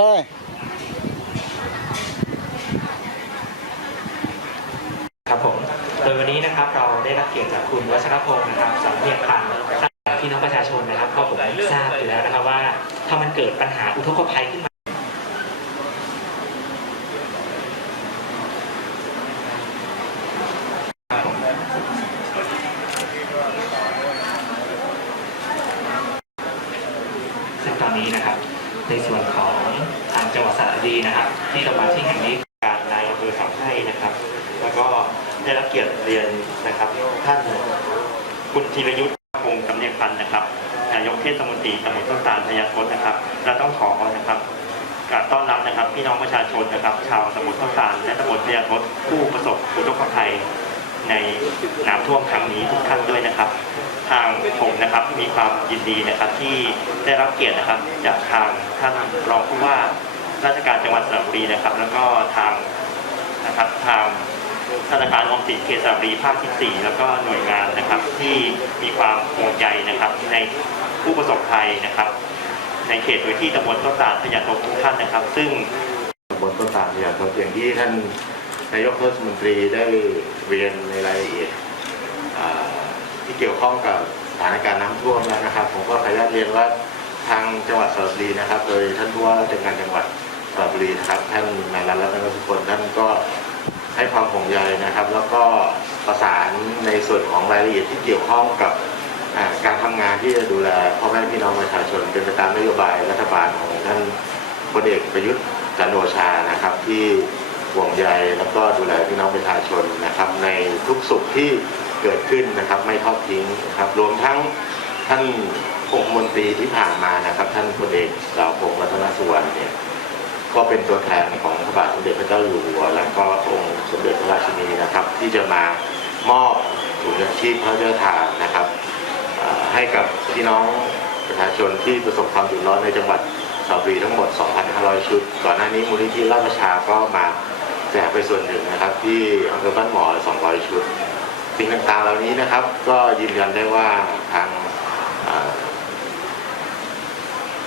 ฮ้ยครับผม โดยวันนี้นะครับเราได้รับเกียรติจากคุณวัชรพงศ์นะครับสำเนียงพันธ์พี่น้องประชาชนนะครับก็ผมทราบอยู่แล้วนะครับว่า ถ้ามันเกิดปัญหาอุทกภัยขึ้นมาซึ่งตอนนี้นะครับ ในส่วนของทางจังหวัดสระบุรีนะครับ ที่สมาชิกแห่งนี้การนายอำเภอสามไร่นะครับ แล้วก็ได้รับเกียรติเรียนนะครับ ท่านคุณธีรยุทธ์พงศ์สำเนียงพันธ์นะครับนายกเทศมนตรีตำบลต้นตาลพญาคตนะครับเราต้องขอนะครับกราบต้อนรับนะครับพี่น้องประชาชนนะครับ ชาวตำบลต้นตาลและตำบลพญาคตผู้ประสบอุทกภัย ในน้ำท่วมครั้งนี้ทุกท่านด้วยนะครับ ทางผมนะครับมีความยินดีนะครับที่ได้รับเกียรตินะครับ จากทางท่านรองผู้ว่าราชการจังหวัดสระบุรีนะครับ แล้วก็ทางนะครับทางธนาคารออมสินเขตสระบุรีภาคที่ 4 แล้วก็หน่วยงานนะครับ ที่มีความห่วงใยนะครับ ในผู้ประสบภัยนะครับ ในเขตพื้นที่ตำบลต้นตาลพญาททุกท่านนะครับ ซึ่งตำบลต้นตาลพยาทศอย่างที่ท่าน นายกเทศมนตรีได้เรียนในรายละเอียดที่เกี่ยวข้องกับสถานการณ์น้ำท่วมแล้วนะครับ ผมก็ขออนุญาตเรียนว่าทางจังหวัดสระบุรีนะครับ โดยท่านผู้ว่าราชการจังหวัดสระบุรีนะครับท่านนายรัตน์รัตนสุคนท่านก็ให้ความห่วงใยนะครับ แล้วก็ประสานในส่วนของรายละเอียดที่เกี่ยวข้องกับการทำงานที่จะดูแลพ่อแม่พี่น้องประชาชนเป็นไปตามนโยบายรัฐบาลของท่านพลเอกประยุทธ์จันโอชานะครับที่ ห่วงใยแล้วก็ดูแลพี่น้องประชาชนนะครับ ในทุกสุขที่เกิดขึ้นนะครับ ไม่ทอดทิ้งนะครับ รวมทั้งท่านองคมนตรีที่ผ่านมานะครับ ท่านพลเอกดาวพงศ์รัตนสุวรรณเนี่ยก็เป็นตัวแทนของพระบาทสมเด็จพระเจ้าอยู่หัวและก็องค์สมเด็จพระราชินีนะครับ ที่จะมามอบถุงยางชีพพระเจ้าทานนะครับให้กับพี่น้องประชาชนที่ประสบความเดือดร้อนในจังหวัดสระบุรีทั้งหมด 2,500 ชุด ก่อนหน้านี้มูลนิธิราชประชาก็มา แจกไปส่วนหนึ่งนะครับ ที่อำเภอบ้านหมอ 200 ชุด สิ่งต่างๆเหล่านี้นะครับ ก็ยืนยันได้ว่าทาง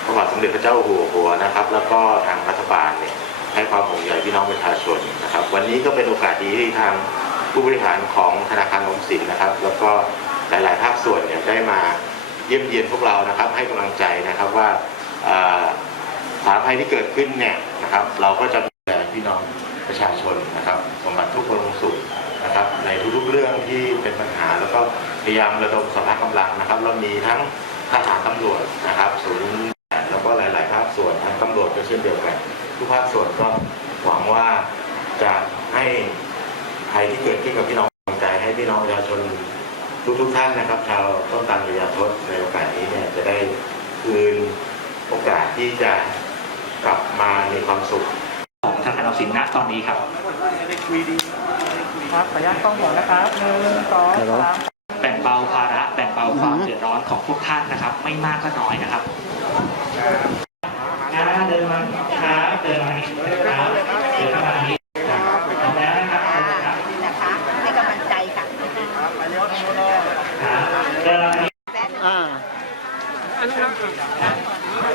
พระบาทสมเด็จพระเจ้าอยู่หัวนะครับ แล้วก็ทางรัฐบาลเนี่ยให้ความห่วงใยพี่น้องประชาชนนะครับ วันนี้ก็เป็นโอกาสดีที่ทางผู้บริหารของธนาคารออมสินนะครับ แล้วก็หลาย ๆ ภาคส่วนเนี่ยได้มาเยี่ยมเยียนพวกเรานะครับ ให้กำลังใจนะครับว่าสาภัยที่เกิดขึ้นเนี่ยนะครับ เราก็จะดูแลพี่น้อง ประชาชนนะครับสมบัติทุกคนสุขนะครับ ในทุกๆเรื่องที่เป็นปัญหา แล้วก็พยายามระดมสภากำลังนะครับเรามีทั้งทหารตำรวจนะครับศูนย์แล้วก็หลาย ๆ ภาคส่วนทางตำรวจก็เช่นเดียวกัน ทุกภาคส่วนก็หวังว่าจะให้ภัยที่เกิดขึ้นกับพี่น้องใจให้พี่น้องประชาชนทุกๆท่านนะครับ ชาวต้นตาลพยาทศในโอกาสนี้เนี่ยจะได้คืนโอกาสที่จะกลับมามีความสุข ธนาคารออมสินณตอนนี้ครับครับขออนุญาตต้องหัวนะครับหนึ่งสองสามแบ่งเบาภาระแบ่งเบาความเดือดร้อนของพวกท่านนะครับ ไม่มากก็น้อยนะครับนะเดินมาครับเดินมานี่ครับเดินมานี่ครับพร้อมแล้วนะครับเชิญเลยครับนะคะให้กำลังใจค่ะครับเดินมานี่อ่า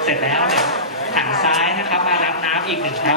เสร็จแล้วเนี่ยหันซ้ายนะครับมารับน้ำอีกหนึ่งแพ็ค